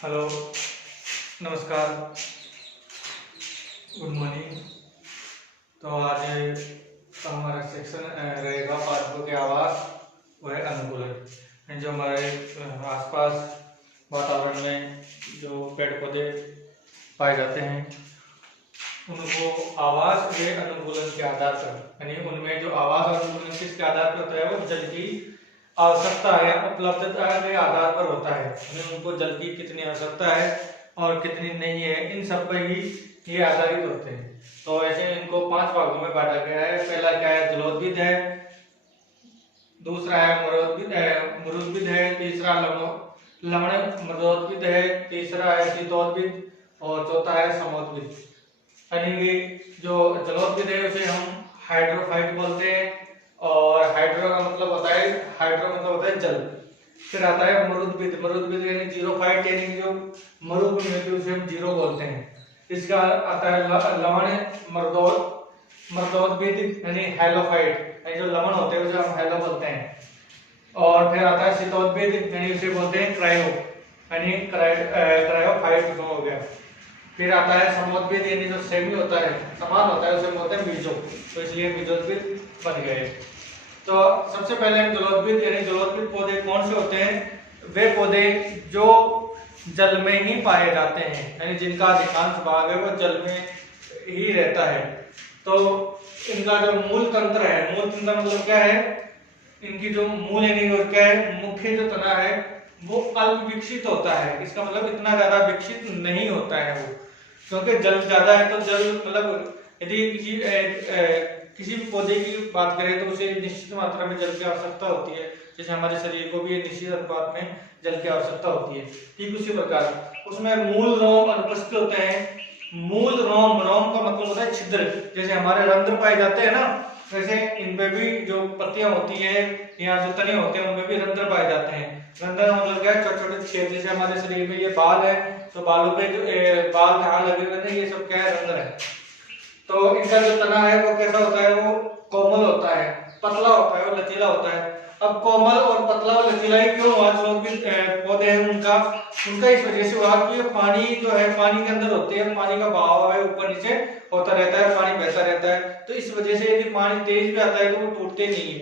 Hello, नमस्कार, good morning. तो आज का हमारा सेक्शन रहेगा पाठकों के आवास वह अनुकूलन। जो हमारे आसपास वातावरण में जो पेड़ पौधे पाए जाते हैं उनको आवास व अनुकूलन के आधार पर, यानी उनमें जो आवास और अनुकूलन किसके आधार पर होता है, वो जल की आवश्यकता या उपलब्धता के आधार पर होता है। हमें उनको जल की कितनी आवश्यकता है और कितनी नहीं है, इन सब पर ही ये आधारित होते हैं। तो ऐसे इनको 5 भागों में बांटा गया है। पहला क्या है, जलोद्भिद है, दूसरा है मरुद्भिद है, तीसरा लवण मृदोद्भिद है, तीसरा है शीतोद्भिद और चौथा है समोद्भिद। यानी जो जलोद्भिद है उसे हम हाइड्रोफाइट बोलते हैं, और हाइड्रो का मतलब होता है जल। फिर आता है मरुद्भिद, मरुद्भिद यानी जीरोफाइट, यानी जो मरुभूमि होती है उसे हम जीरो बोलते हैं। इसका आता है लवण मृदोद्भिद यानी हैलोफाइट, यानी जो लवण होते हैं उसे हम हैलो बोलते हैं। और फिर आता है शीतोद्भिद, यानी उसे बोलते हैं क्रायो, यानी क्रायोफाइट हो गया। फिर आता है समोद्भिद, यानी जो सेमी होता है, समान होता है, उसे बोलते हैं बीजो, तो इसलिए बीजोद्भिद बन गए। तो सबसे पहले हम जलोद्भिद यानी जलोद्भिद पौधे कौन से होते हैं, वे पौधे जो जल में ही पाए जाते हैं, यानी जिनका अधिकांश भाग है वो जल में ही रहता है। तो इनका जो मूल तंत्र है, मूल तंत्र मतलब क्या है, इनकी जो मूल यानी क्या है, मुख्य जो तना है वो अल्प विकसित होता है। इसका मतलब इतना ज्यादा विकसित नहीं होता है वो, क्योंकि जल ज्यादा है। तो जल मतलब यदि किसी भी पौधे की बात करें तो उसे निश्चित मात्रा में जल की आवश्यकता होती है, जैसे हमारे शरीर को भी निश्चित अनुपात में जल की आवश्यकता होती है। ठीक उसी प्रकार उसमें मूल रोम अनुपस्थित होते हैं। मूल रोम, रोम का मतलब होता है छिद्र, जैसे हमारे रंध्र पाए जाते हैं ना, वैसे इनमें भी जो पत्तियां होती है या जो तने होते हैं उनमें भी रंध्र पाए जाते हैं। रंध्र मतलब क्या है, छोटे छोटे छेद, जैसे हमारे शरीर में ये बाल है तो बालों पे जो बाल जहाँ लगे हुए थे ये सब क्या है, रंध्र है। तो इनका जो तना है वो कैसा होता है, वो कोमल होता है, पतला होता है, वो लचीला होता है। अब कोमल और पतला और लचीला ही क्यों हुआ, जो भी पौधे हैं उनका इस वजह से हुआ कि पानी जो है पानी के अंदर होते हैं, पानी का बहाव है ऊपर नीचे होता रहता है, पानी बहता रहता है। तो इस वजह से यदि पानी तेज भी आता है तो वो टूटते नहीं है।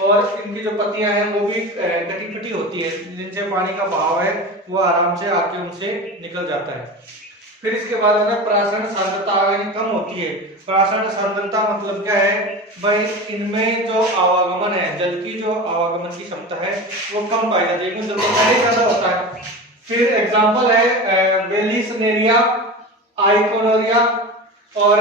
और इनकी जो पत्तियां हैं वो भी कटी फटी होती है, जिनसे पानी का बहाव है वो आराम से आके उनसे निकल जाता है। फिर इसके बाद में प्रासरण सांद्रता कम होती है। प्रासरण सांद्रता मतलब क्या है भाई, इनमें जो आवागमन है, जल की जो आवागमन की क्षमता है वो कम पाई जाती है, क्योंकि जल तो पहले ज्यादा होता है। फिर एग्जांपल है वेलिसनेरिया, आइकोनोरिया और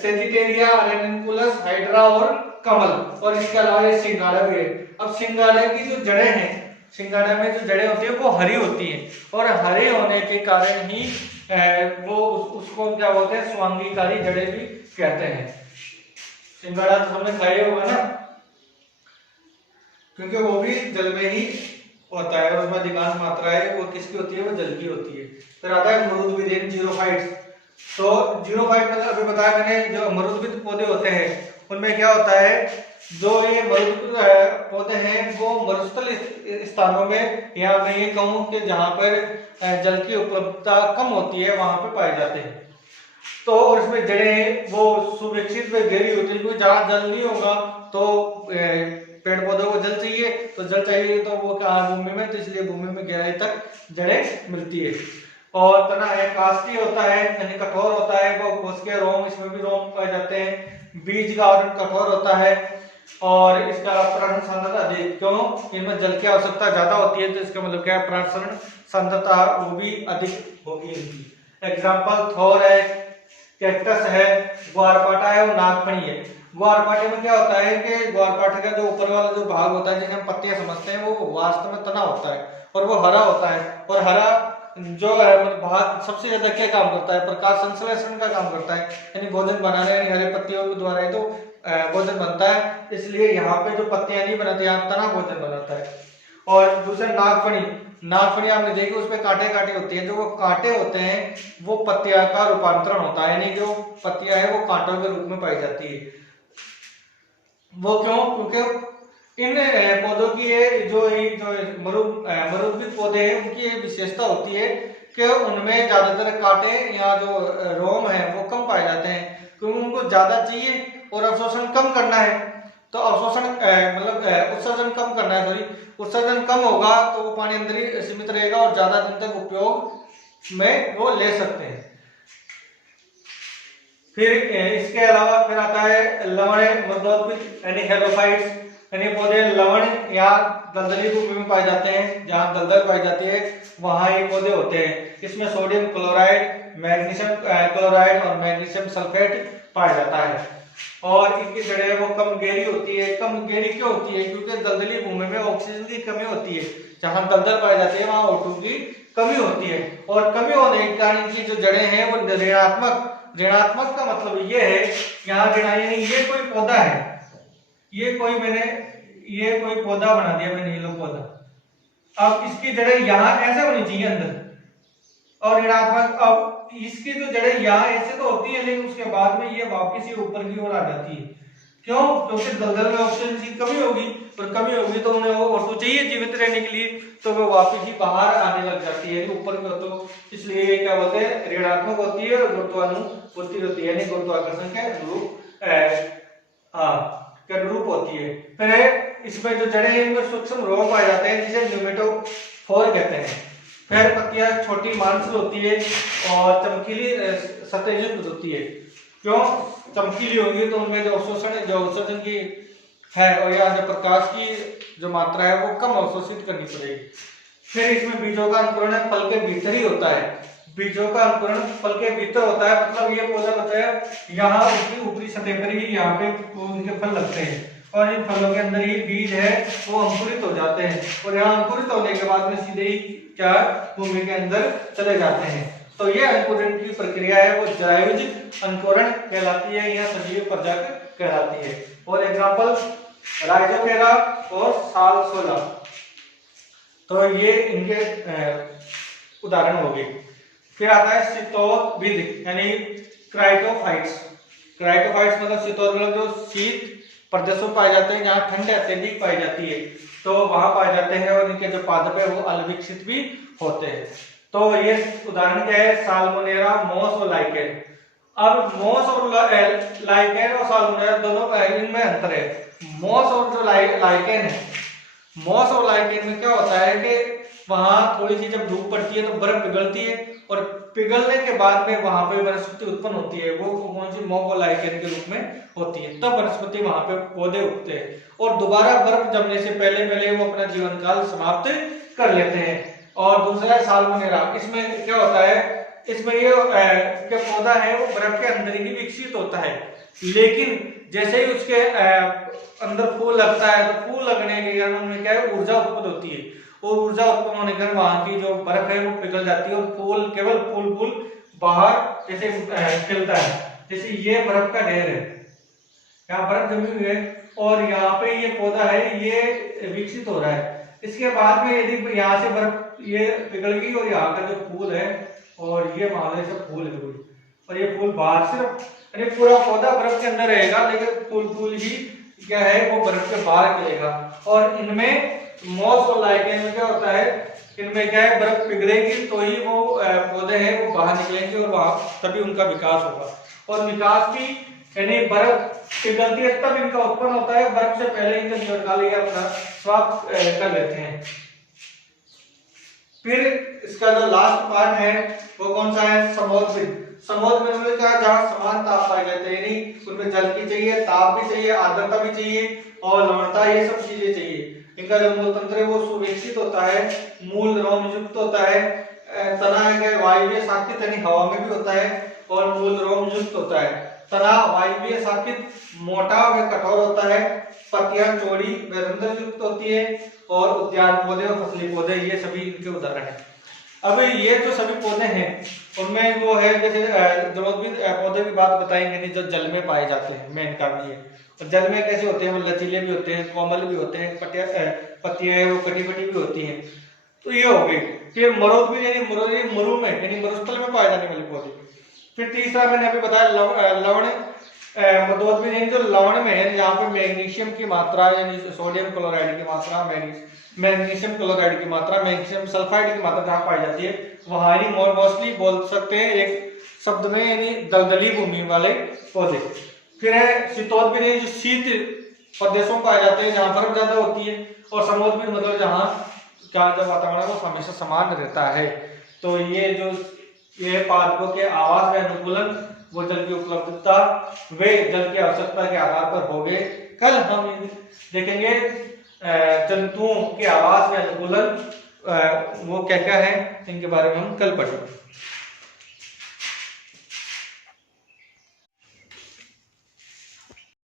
सेजिटेरिया, रेनिकुलस, हाइड्रा और कमल। और इसके अलावा ये सिंगाड़ा भी है। अब सिंगाड़े की जो जड़ें हैं, सिंगाड़ा में जो जड़ें होती है वो हरी होती हैं, और हरे होने के कारण ही वो उसको क्या बोलते हैं, स्वांगीकारी जड़ें भी कहते हैं। सिंगाड़ा तो हमने खाया होगा ना, क्योंकि वो भी जल में ही होता है और उसमें अधिकांश मात्रा है वो किसकी होती है, वो जल की होती है। फिर आता है मरुद्भिद, जीरोफाइट्स। तो जीरोफाइट मतलब अभी बताया मैंने, जो मरुद्भिद पौधे होते हैं उनमें क्या होता है, जो ये मरुद पौधे हैं वो मरुस्थल स्थानों में, या मैं ये कहूँ कि जहाँ पर जल की उपलब्धता कम होती है वहां पे पाए जाते हैं। तो और इसमें जड़ें वो सुविकसित व गहरी होती है, क्योंकि जहाँ जल नहीं होगा तो पेड़ पौधों को जल चाहिए, तो जल चाहिए तो वो कहाँ, भूमि में, तो इसलिए भूमि में गहराई तक जड़ें मिलती है। और तना है काष्ठीय होता है, यानी कठोर होता है, वो कोशिकीय रोम, इसमें भी रोम पाए जाते हैं। बीज का आवरण कठोर होता है और इसका प्रासरण सांद्रता अधिक, क्यों, इनमें जल की आवश्यकता ज्यादा होती है, तो इसका मतलब क्या है, प्रासरण सांद्रता वो भी अधिक होगी इनकी। एग्जाम्पल थोर है, कैक्टस है, ग्वारपाठा है और नागफनी है। ग्वारपाठे में क्या होता है कि ग्वारपाठे का जो ऊपर वाला जो भाग होता है जिसे हम पत्तियां समझते हैं, वो वास्तव में तना होता है और वो हरा होता है। और हरा जो भाग सबसे ज्यादा क्या काम करता है, प्रकाश संश्लेषण का काम करता है, यानी भोजन बनाने, यानी हरे पत्तियों के द्वारा ही तो भोजन बनता है। इसलिए यहाँ पे जो पत्तियां नहीं बनाती, यहाँ तना भोजन बनाता है। और दूसरा नागफनी, नागफनी आपने देखी उसमें कांटे कांटे होती है, जो वो कांटे होते हैं वो पत्तियां का रूपांतरण होता है, यानी जो पत्तियां है वो कांटों के रूप में पाई जाती है। वो क्यों, क्योंकि इन पौधों की ये जो मरुद्भिद पौधे हैं उनकी ये विशेषता होती है कि उनमें ज्यादातर कांटे या जो रोम है वो कम पाए जाते हैं, क्योंकि उनको ज्यादा चाहिए और अवशोषण कम करना है। तो अवशोषण मतलब उत्सर्जन कम करना है, सॉरी, उत्सर्जन कम होगा तो वो पानी अंदर ही सीमित रहेगा और ज्यादा दिन तक उपयोग में वो ले सकते हैं। फिर इसके अलावा फिर आता है लवण मृदोद्भिद यानी हेलोफाइट्स, यानी पौधे लवण या दलदली भूमि में पाए जाते हैं, जहाँ दलदल पाई जाती है वहां ये पौधे होते हैं। इसमें सोडियम क्लोराइड, मैग्नीशियम क्लोराइड और मैग्नीशियम सल्फेट पाया जाता है और इनकी जड़ें वो कम गहरी होती है। कम गहरी क्यों होती है? क्योंकि दलदली भूमि में ऑक्सीजन की कमी होती है, जहाँ दलदल पाई जाती है वहां O2 की कमी होती है और कमी होने के कारण इनकी जो जड़ें हैं वो ऋणात्मक का मतलब ये है, यहाँ ऋण यानी ये कोई पौधा है, ये कोई पौधा बना दिया मैंने, ये लो पौधा। अब इसकी जड़ें यहाँ ऐसे होनी चाहिए अंदर और ऋणात्मक। अब इसकी जो जड़ें यहाँ ऐसे तो होती है, लेकिन उसके बाद में ये वापस ये ऊपर की ओर आ जाती है। क्यों? क्योंकि दलदल में ऑक्सीजन की कमी होगी और कमी होगी तो उन्हें वो O2 चाहिए जीवित रहने के लिए, तो वो वापस ही बाहर आने लग जाती है ऊपर की। तो इसलिए ये क्या बोलते हैं, ऋणात्मक होती है और गुरुत्वानुवर्ती होती है, यानी गुरुत्वाकर्षण के अनुरूप होती है। फिर इसमें जो जड़ें हैं इनमें सूक्ष्म रोग पाए जाते हैं जिसे न्यूमेटोफोर कहते हैं। फिर पत्तियां छोटी मांसल होती है और चमकीली सतह युक्त होती है। क्यों चमकीली होगी? तो उनमें जो अवशोषण की है और या जो प्रकाश की जो मात्रा है वो कम अवशोषित करनी पड़ेगी। फिर इसमें बीजों का अंकुरण फल के भीतर ही होता है। बीजों का अंकुरण फल के भीतर होता है, मतलब ये पौधा होता है यहाँ उसकी ऊपरी सतह पर ही यहाँ पे उनके फल लगते हैं और इन फलों के अंदर ही बीज है वो अंकुरित हो जाते हैं और यहाँ अंकुरित होने के बाद में सीधे ही क्या भूमि के अंदर चले जाते हैं। तो ये अंकुरण की प्रक्रिया है वो जरायुज अंकुरण कहलाती है या सजीव प्रजनन कहलाती है। और एग्जांपल राइजोफेरा और सालसोला, तो ये इनके उदाहरण हो गए। फिर आता है शीतोद्भिद यानी क्राइटोफाइट्स। क्राइटोफाइट्स मतलब शीतोद्भिद जो शीत प्रदेशों पाए जाते हैं, जहाँ ठंड अत्यधिक पाई जाती है तो वहां पाए जाते हैं और इनके जो पादप है वो अल्पविकसित भी होते हैं। तो ये उदाहरण क्या है, साल्मोनेरा, मोस और लाइकेन। अब मोस और लाइकेन और साल्मोनेरा दोनों इनमें अंतर है। मोस और जो लाइकेन है, मोस और लाइकेन में क्या होता है कि वहां थोड़ी सी जब धूप पड़ती है तो बर्फ पिघलती है और पिघलने के बाद में वहां पे वनस्पति उत्पन्न होती है, वो कौन सी मोस और लाइकेन के रूप में होती है। तब वनस्पति वहां पे पौधे उगते हैं और दोबारा बर्फ जमने से पहले वो अपना जीवन काल समाप्त कर लेते हैं। और दूसरा है साल्मोनेरा। इसमें क्या होता है, इसमें ये जो पौधा है वो बर्फ के अंदर ही विकसित होता है, लेकिन जैसे ही उसके अंदर फूल लगता है तो फूल लगने के कारण उनमें क्या है ऊर्जा उत्पन्न होती है और ऊर्जा उत्पन्न होने के कारण वहां की जो बर्फ है वो पिघल जाती है और फूल केवल फूल बाहर जैसे खिलता है। जैसे ये बर्फ का ढेर है, यहाँ बर्फ जमी हुई है और यहाँ पे ये पौधा है ये विकसित हो रहा है। इसके बाद में यदि यहाँ से बर्फ ये पिघल गई और यहाँ का जो फूल है और ये मान लो सब फूल है और ये फूल बाहर सिर्फ यानी पूरा पौधा बर्फ के अंदर रहेगा, लेकिन फूल ही क्या है वो बर्फ के बाहर निकलेगा। और इनमें मोस और लाइकेन में क्या होता है, इनमें क्या है बर्फ पिघलेगी तो ही वो पौधे हैं वो बाहर निकलेंगे और वहां तभी उनका विकास होगा। और विकास भी यानी बर्फ पिघलती है तब इनका उत्पन्न होता है, बर्फ से पहले इनका जीवन काल ये अपना समाप्त कर लेते हैं। फिर इसका जो लास्ट पार्ट है वो कौन सा है, समोद्भिद। समोद्भिद में क्या, जहाँ समान ताप पाए जाते हैं, यानी उनमें जल भी चाहिए, ताप भी चाहिए, आर्द्रता भी चाहिए और लवणता, ये सब चीजें चाहिए। इनका जो मूल तंत्र है वो सुविकसित होता है, मूल रोम युक्त होता है, तना है वायवीय शाखित यानी हवा में भी होता है और मूल रोम युक्त होता है। तना वायवीय शाखित मोटा व कठोर होता है, पत्तियां चौड़ी व रंध्र युक्त होती है और उद्यान पौधे और फसली पौधे ये सभी इनके उदाहरण हैं। अब ये जो सभी पौधे हैं उनमें वो है जैसे जलोद्भिद पौधे की बात बताएंगे जो जल में पाए जाते हैं, मेन कारण ये। और जल में कैसे होते हैं, वो लचीले भी होते हैं, कोमल भी होते हैं, पत्तियां वो कटी कटी भी होती हैं। तो ये हो गई। फिर मरुद्भिद यानी मरु में यानी मरुस्थल में पाए जाने वाले पौधे। फिर तीसरा मैंने अभी बताया लवण मृदोद्भिद यानी जो लवण में है, यहाँ पे मैग्नीशियम की मात्रा यानी सोडियम क्लोराइड की मात्रा, मैग्नीशियम क्लोराइड की मात्रा, मैग्नीशियम सल्फाइड की मात्रा जहाँ पाई जाती है वहां मोस्टली बोल सकते हैं एक शब्द में, यानी दलदली भूमि वाले पौधे। फिर है शीतोद्भिद, जो शीत प्रदेशों को आ जाते हैं जहाँ बर्फ ज्यादा होती है, और समोद्भिद मतलब जहाँ क्या जो वातावरण है वो हमेशा समान रहता है। तो ये पादपों के आवास में अनुकूलन, वो जल की उपलब्धता, वे जल की आवश्यकता के आधार पर हो गए। कल हम देखेंगे जंतुओं के आवास में अनुकूलन वो क्या क्या है, इनके बारे में हम कल पढ़ेंगे।